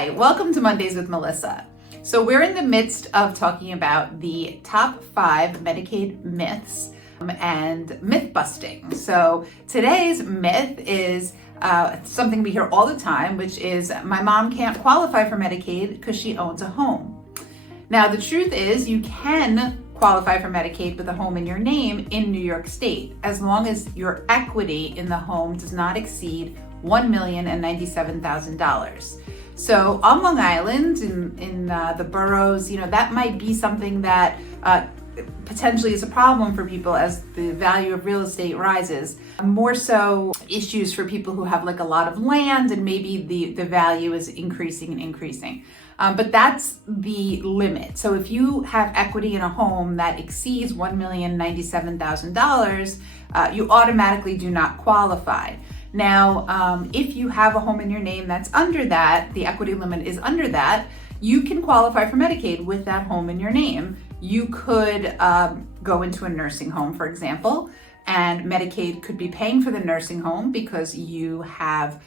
Hi, welcome to Mondays with Melissa. So we're in the midst of talking about the top 5 Medicaid myths and myth busting. So today's myth is something we hear all the time, which is my mom can't qualify for Medicaid because she owns a home. Now the truth is you can qualify for Medicaid with a home in your name in New York State, as long as your equity in the home does not exceed $1,097,000. So on Long Island, in the boroughs, that might be something that potentially is a problem for people as the value of real estate rises. More so issues for people who have like a lot of land and maybe the value is increasing and increasing. But that's the limit. So if you have equity in a home that exceeds $1,097,000, you automatically do not qualify. Now, if you have a home in your name that's under that, the equity limit is under that, you can qualify for Medicaid with that home in your name. You could go into a nursing home, for example, and Medicaid could be paying for the nursing home because you have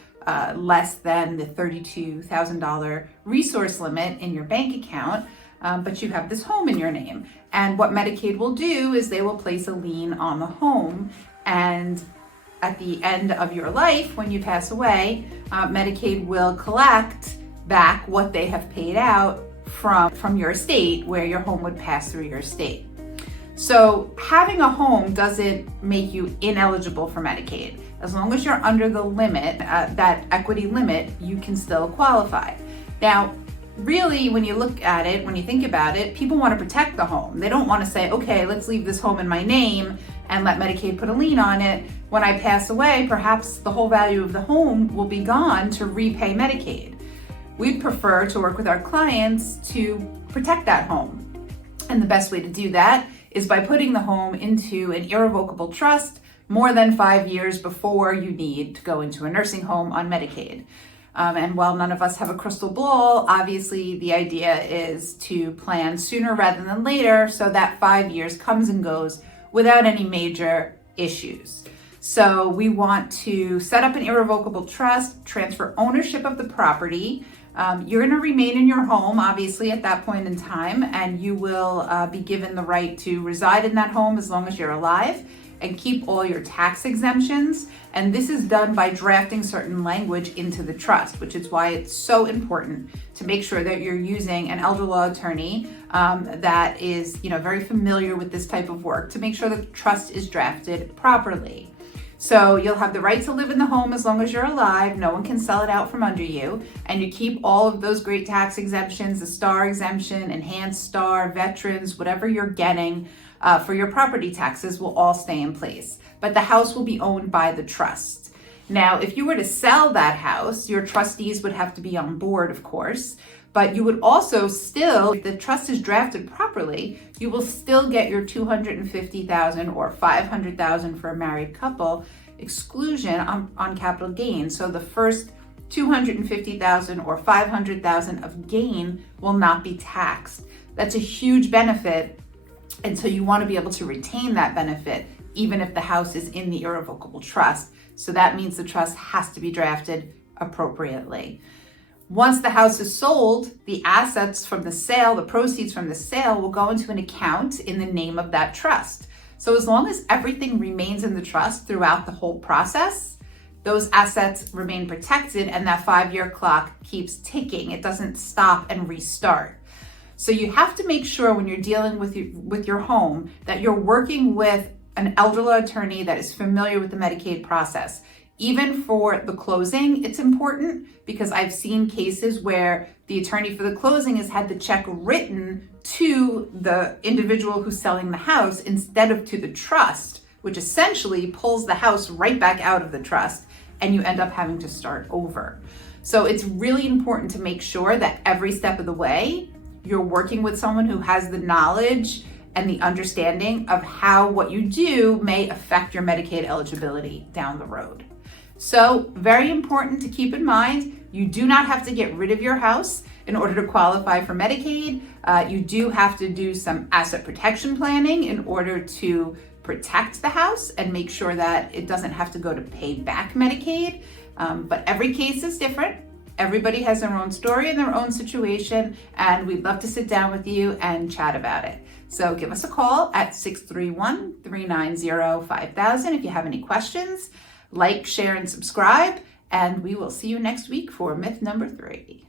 less than the $32,000 resource limit in your bank account, but you have this home in your name. And what Medicaid will do is they will place a lien on the home, and at the end of your life, when you pass away, Medicaid will collect back what they have paid out from your estate, where your home would pass through your estate. So having a home doesn't make you ineligible for Medicaid. As long as you're under the limit, that equity limit, you can still qualify. Now, really, when you look at it, when you think about it, people want to protect the home. They don't want to say, okay, let's leave this home in my name and let Medicaid put a lien on it. When I pass away, perhaps the whole value of the home will be gone to repay Medicaid. We'd prefer to work with our clients to protect that home. And the best way to do that is by putting the home into an irrevocable trust more than 5 years before you need to go into a nursing home on Medicaid. And while none of us have a crystal ball, obviously the idea is to plan sooner rather than later so that 5 years comes and goes without any major issues. So we want to set up an irrevocable trust, transfer ownership of the property. You're going to remain in your home, obviously, at that point in time, and you will be given the right to reside in that home as long as you're alive and keep all your tax exemptions. And this is done by drafting certain language into the trust, which is why it's so important to make sure that you're using an elder law attorney that is, very familiar with this type of work to make sure that the trust is drafted properly. So you'll have the right to live in the home as long as you're alive. No one can sell it out from under you. And you keep all of those great tax exemptions, the STAR exemption, enhanced STAR, veterans, whatever you're getting for your property taxes will all stay in place. But the house will be owned by the trust. Now, if you were to sell that house, your trustees would have to be on board, of course. But you would also still, if the trust is drafted properly, you will still get your $250,000 or $500,000 for a married couple exclusion on capital gain. So the first $250,000 or $500,000 of gain will not be taxed. That's a huge benefit. And so you want to be able to retain that benefit even if the house is in the irrevocable trust. So that means the trust has to be drafted appropriately. Once the house is sold, the assets from the sale, the proceeds from the sale will go into an account in the name of that trust. So as long as everything remains in the trust throughout the whole process, those assets remain protected and that 5-year clock keeps ticking. It doesn't stop and restart. So you have to make sure when you're dealing with your home that you're working with an elder law attorney that is familiar with the Medicaid process. Even for the closing, it's important because I've seen cases where the attorney for the closing has had the check written to the individual who's selling the house instead of to the trust, which essentially pulls the house right back out of the trust and you end up having to start over. So it's really important to make sure that every step of the way, you're working with someone who has the knowledge and the understanding of how what you do may affect your Medicaid eligibility down the road. So very important to keep in mind, you do not have to get rid of your house in order to qualify for Medicaid. You do have to do some asset protection planning in order to protect the house and make sure that it doesn't have to go to pay back Medicaid. But every case is different. Everybody has their own story and their own situation, and we'd love to sit down with you and chat about it. So give us a call at 631-390-5000 if you have any questions. Like, share, and subscribe, and we will see you next week for myth number 3.